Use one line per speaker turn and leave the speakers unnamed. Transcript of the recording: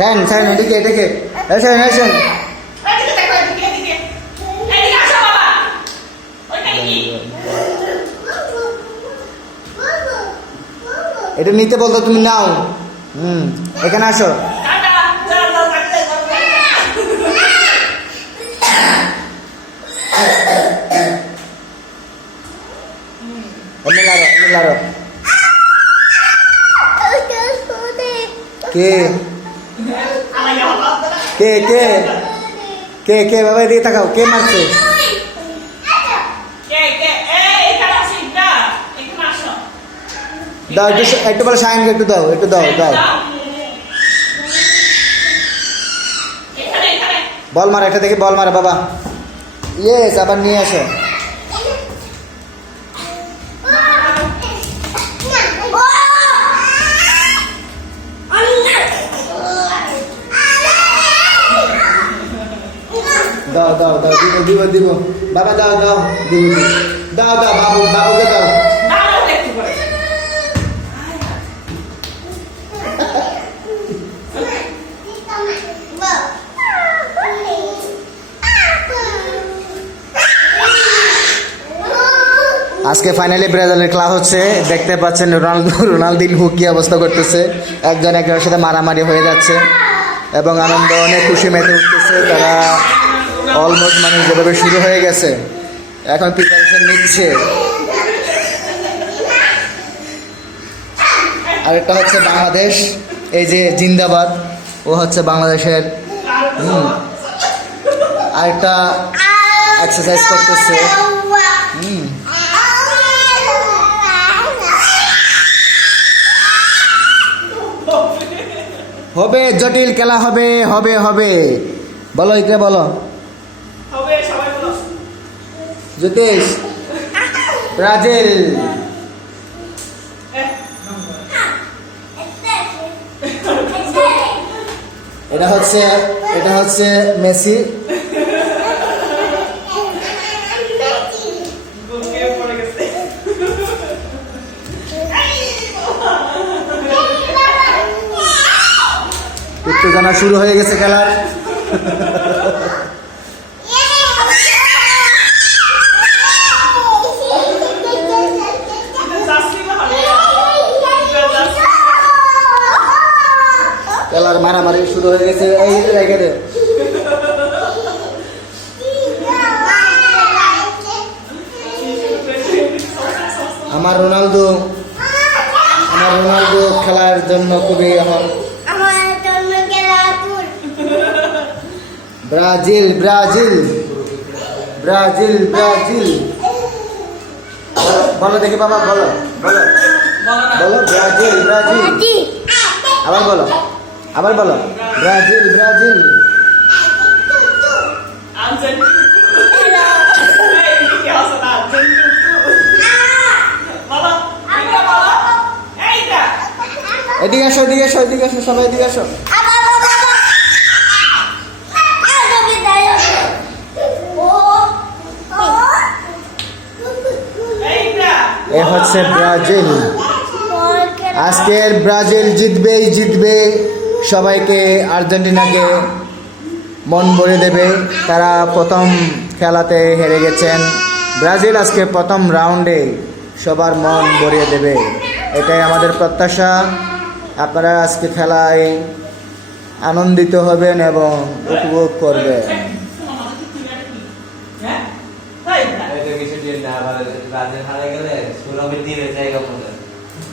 স্যান স্যান এদিকে এদিকে এসেন এসেন এটা নিতে বলতো তুমি নাও হুম এখানে আসো কে কে কে? কে কে? বাবা এদিকে তাকাও। কে মারছে? দাও একটু একটু বলে সায়নকে একটু দাও একটু দাও দাও। বল মার একটা দেখি বল মার বাবা। ইয়েস আবার নিয়ে আসো। দাও দাও দাও দিব দিব দিব। বাবা, দাও দাও, দিব দিব। দাও দাও, বাবু, বাবুকে দাও। আজকে ফাইনালি ব্রাজিলের ক্লাস হচ্ছে। দেখতে পাচ্ছেন রোনালদো রোনালদিনহু কি অবস্থা করতেছে। একজন একজনের সাথে মারামারি হয়ে যাচ্ছে এবং আনন্দ অনেক খুশি মেতে উঠতেছে। তারা অলমোস্ট মানে যেভাবে শুরু হয়ে গেছে, এখন প্রিপারেশন নিচ্ছে। আরেকটা হচ্ছে বাংলাদেশ, এই যে জিন্দাবাদ, ও হচ্ছে বাংলাদেশের আরেকটা এক্সারসাইজ করতেছে। হুম। হবে, জটিল খেলা হবে হবে হবে। বলো, ইকরে, বলো। জ্যোতিষ ব্রাজিল। এটা হচ্ছে এটা হচ্ছে মেসি। উত্তেজনা শুরু হয়ে গেছে খেলার। খেলার মারামারি শুরু হয়ে গেছে। এই দে আমার রোনালদো আমার রোনালদো খেলার জন্য খুবই আমার ব্রাজিল ব্রাজিল ব্রাজিল ব্রাজিল। বলো দেখি বাবা, বলো। বলো।
বলো,
ব্রাজিল ব্রাজিল। আবার বলো। আবার বলো। Brazil Brazil. এদিকে আসো এদিকে আসো এদিকে আসো, সবাই এদিকে আসো। এ হচ্ছে ব্রাজিল। আজকের ব্রাজিল জিতবেই জিতবে। সবাইকে আর্জেন্টিনাকে মন ভরে দেবে। তারা প্রথম খেলাতে হেরে গেছেন। ব্রাজিল আজকে প্রথম রাউন্ডে সবার মন ভরিয়ে দেবে। এটাই আমাদের প্রত্যাশা। আপনারা আজকে খেলায় আনন্দিত হবেন এবং উপভোগ করবেন।
হ্যাঁ?
হারা গেলে জায়গা মতো